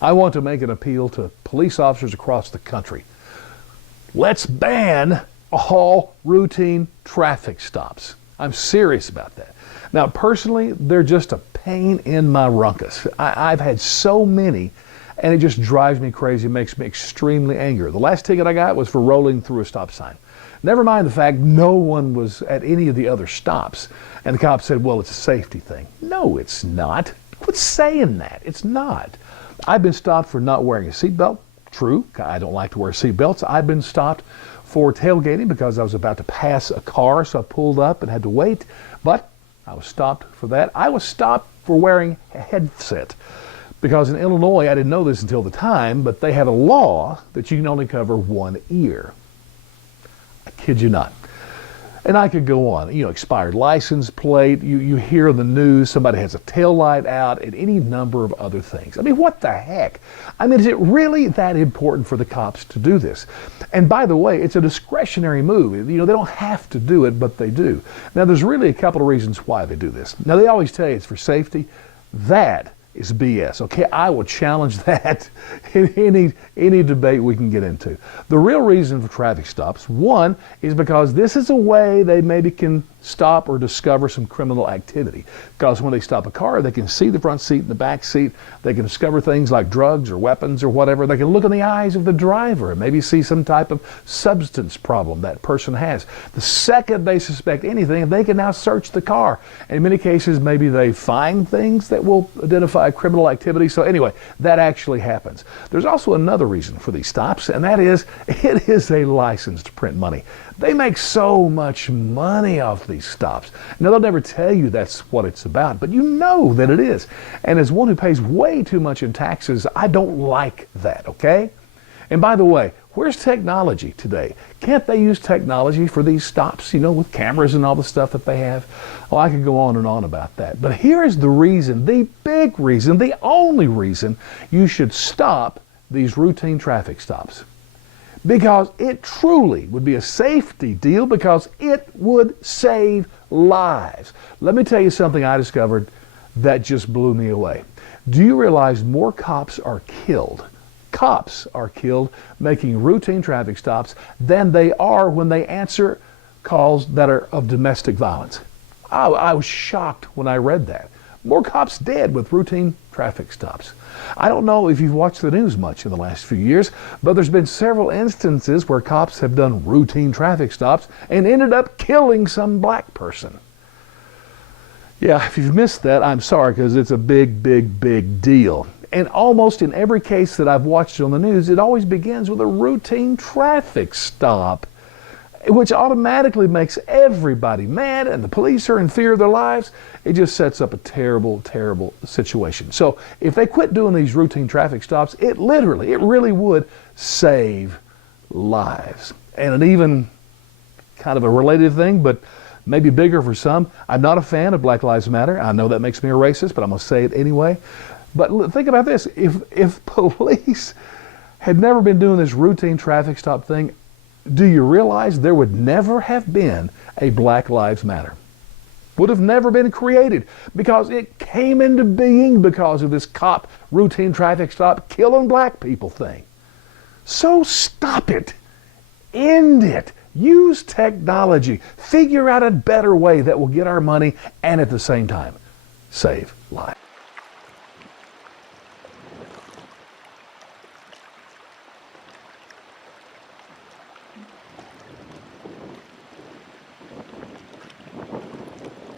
I want to make an appeal to police officers across the country. Let's ban all routine traffic stops. I'm serious about that. Now, personally, they're just a pain in my ruckus. I've had so many, and it just drives me crazy, makes me extremely angry. The last ticket I got was for rolling through a stop sign. Never mind the fact no one was at any of the other stops. And the cop said, well, it's a safety thing. No, it's not. Quit saying that. It's not. I've been stopped for not wearing a seatbelt. True, I don't like to wear seatbelts. I've been stopped for tailgating because I was about to pass a car, so I pulled up and had to wait. But I was stopped for that. I was stopped for wearing a headset because in Illinois, I didn't know this until the time, but they have a law that you can only cover one ear. I kid you not. And I could go on, expired license plate, you hear in the news somebody has a tail light out, and any number of other things. I mean, what the heck? I mean, is it really that important for the cops to do this? And by the way, it's a discretionary move. They don't have to do it, but they do. Now, there's really a couple of reasons why they do this. Now, they always tell you it's for safety. That is BS, okay? I will challenge that in any debate we can get into. The real reason for traffic stops, one, is because this is a way they maybe can stop or discover some criminal activity. Because when they stop a car, they can see the front seat and the back seat. They can discover things like drugs or weapons or whatever. They can look in the eyes of the driver and maybe see some type of substance problem that person has. The second they suspect anything, they can now search the car. In many cases, maybe they find things that will identify criminal activity. So anyway, that actually happens. There's also another reason for these stops, and that is it is a license to print money. They make so much money off these stops. Now, they'll never tell you that's what it's about, but you know that it is. And as one who pays way too much in taxes, I don't like that, okay? And by the way, where's technology today? Can't they use technology for these stops, with cameras and all the stuff that they have? Oh, I could go on and on about that. But here is the reason, the big reason, the only reason you should stop these routine traffic stops. Because it truly would be a safety deal, because it would save lives. Let me tell you something I discovered that just blew me away. Do you realize more cops are killed making routine traffic stops than they are when they answer calls that are of domestic violence? I was shocked when I read that. More cops dead with routine traffic stops. I don't know if you've watched the news much in the last few years, but there's been several instances where cops have done routine traffic stops and ended up killing some black person. Yeah, if you've missed that, I'm sorry, because it's a big, big, big deal. And almost in every case that I've watched on the news, it always begins with a routine traffic stop, which automatically makes everybody mad, and the police are in fear of their lives. It just sets up a terrible, terrible situation. So if they quit doing these routine traffic stops, it really would save lives. And an even kind of a related thing, but maybe bigger for some, I'm not a fan of Black Lives Matter. I know that makes me a racist, but I'm going to say it anyway. But think about this. If police had never been doing this routine traffic stop thing, do you realize there would never have been a Black Lives Matter? Would have never been created, because it came into being because of this cop routine traffic stop killing black people thing. So stop it. End it. Use technology. Figure out a better way that will get our money and at the same time save lives.